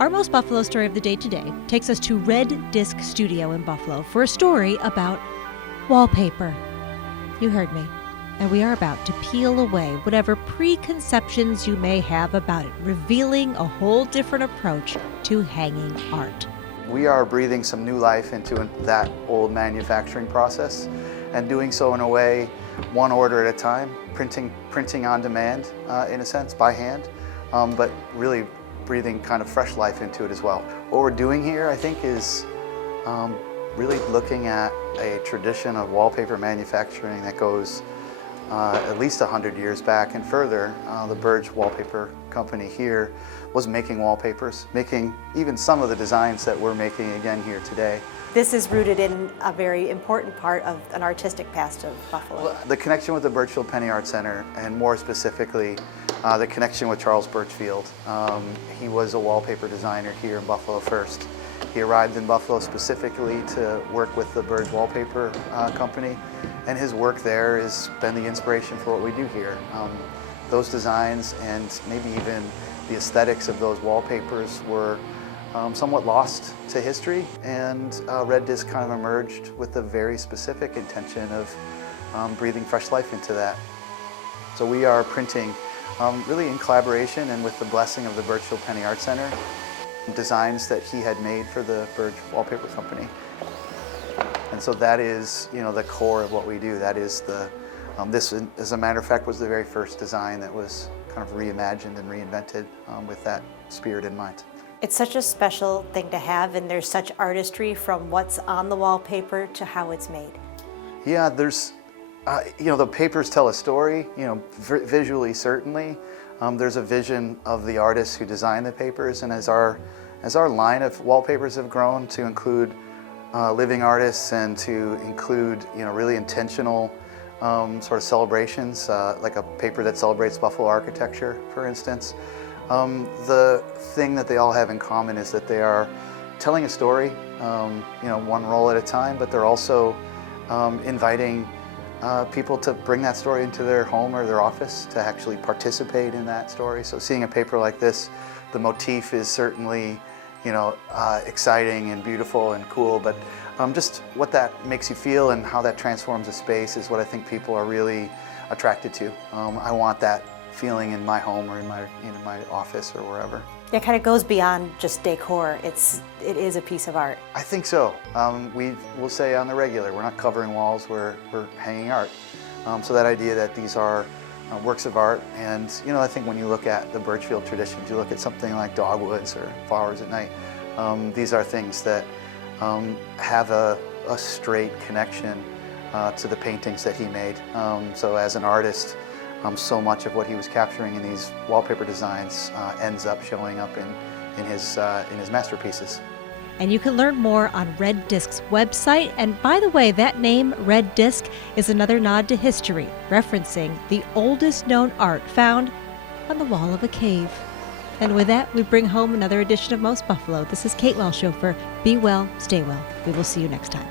Our Most Buffalo story of the day today takes us to Red Disc Studio in Buffalo for a story about wallpaper. You heard me. And we are about to peel away whatever preconceptions you may have about it, revealing a whole different approach to hanging art. We are breathing some new life into that old manufacturing process and doing so in a way, one order at a time, printing on demand in a sense, by hand, but really breathing kind of fresh life into it as well. What we're doing here, I think, is really looking at a tradition of wallpaper manufacturing that goes at least 100 years back and further. The Burge Wallpaper Company here was making wallpapers, making even some of the designs that we're making again here today. This is rooted in a very important part of an artistic past of Buffalo. Well, the connection with the Birchfield Penny Art Center, and more specifically, the connection with Charles Birchfield. He was a wallpaper designer here in Buffalo first. He arrived in Buffalo specifically to work with the Burge Wallpaper Company, and his work there has been the inspiration for what we do here. Those designs and maybe even the aesthetics of those wallpapers were somewhat lost to history, and Red Disc kind of emerged with a very specific intention of breathing fresh life into that. So we are printing really in collaboration and with the blessing of the Birchfield Penny Art Center, designs that he had made for the Burge Wallpaper Company. And so that is, the core of what we do. That is this, as a matter of fact, was the very first design that was kind of reimagined and reinvented with that spirit in mind. It's such a special thing to have, and there's such artistry from what's on the wallpaper to how it's made. Yeah, there's, the papers tell a story, visually certainly. There's a vision of the artists who design the papers, and as our line of wallpapers have grown to include living artists and to include really intentional sort of celebrations, like a paper that celebrates Buffalo architecture, for instance. The thing that they all have in common is that they are telling a story, one roll at a time, but they're also inviting people to bring that story into their home or their office to actually participate in that story. So seeing a paper like this, the motif is certainly, exciting and beautiful and cool, but just what that makes you feel and how that transforms a space is what I think people are really attracted to. I want that feeling in my home or in my office or wherever. It kind of goes beyond just decor. It is a piece of art. I think so. We'll say on the regular, we're not covering walls, we're hanging art. So that idea that these are works of art, and I think when you look at the Birchfield traditions, you look at something like dogwoods or flowers at night, these are things that have a straight connection to the paintings that he made. So as an artist, so much of what he was capturing in these wallpaper designs ends up showing up in his masterpieces. And you can learn more on Red Disc's website. And by the way, that name, Red Disc, is another nod to history, referencing the oldest known art found on the wall of a cave. And with that, we bring home another edition of Most Buffalo. This is Kate Welshofer. Be well, stay well. We will see you next time.